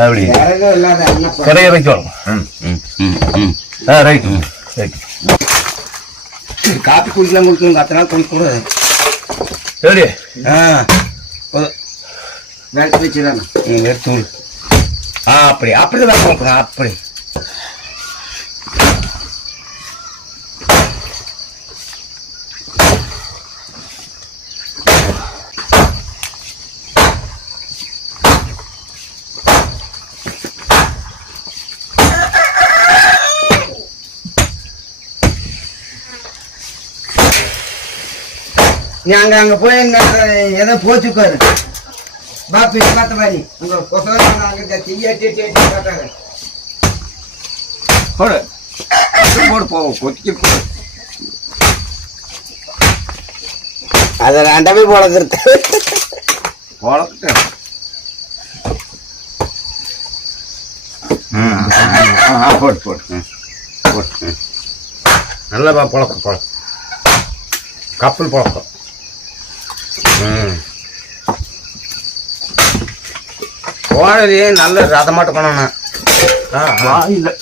அப்படி கரையை வைக்கணும். Right right. காப்பி குடிக்கலாம் கொடுக்கணும், அத்தனை நாள் குடிக்கூடாது. சரி. எடுத்து வச்சுதானே எடுத்து. அப்படி அப்படி தான் கொடுக்கணும். அப்படி நாங்கள் அங்கே போய் எதோ போச்சுக்காரு பாப்பி பார்த்த மாதிரி உங்கள் கொசம் அங்கே செய்யாட்டி பார்த்தாங்க. போடு போடு போவோம் கொத்திக்கு போடு. அதை ரெண்டாவே போலதுருக்கு போலத்துட்டு. போடு போடு போடு. நல்லா பழக்கம் பழக்கம் கப்பல் பழக்கம். போனதே நல்ல ரதமாட்டம் பண்ணணும். இல்லை